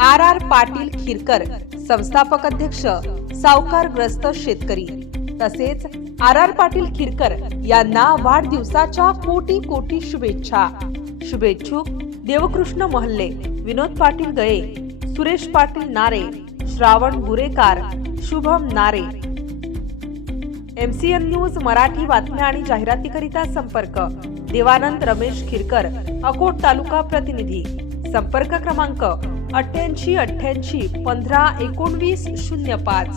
R R Patil Khirkar संस्थापक अध्यक्ष सावकारग्रस्त शेतकरी. तसेच आर आर पाटील खिरकर यांना वाढदिवसाच्या कोटी कोटी शुभेच्छा. शुभेच्छुक देवकृष्ण मोहल्ले विनोद पाटील गळे सुरेश पाटील नारे श्रावण गुरेकार शुभम नारे. एमसीएन न्यूज मराठी बातम्या आणि जाहिरातीकरिता संपर्क. देवानंद रमेश खिरकर अकोट तालुका प्रतिनिधी. संपर्क क्रमांक अठ्ठ्याऐंशी अठ्ठ्याऐंशी पंधरा एकोणवीस शून्य पाच.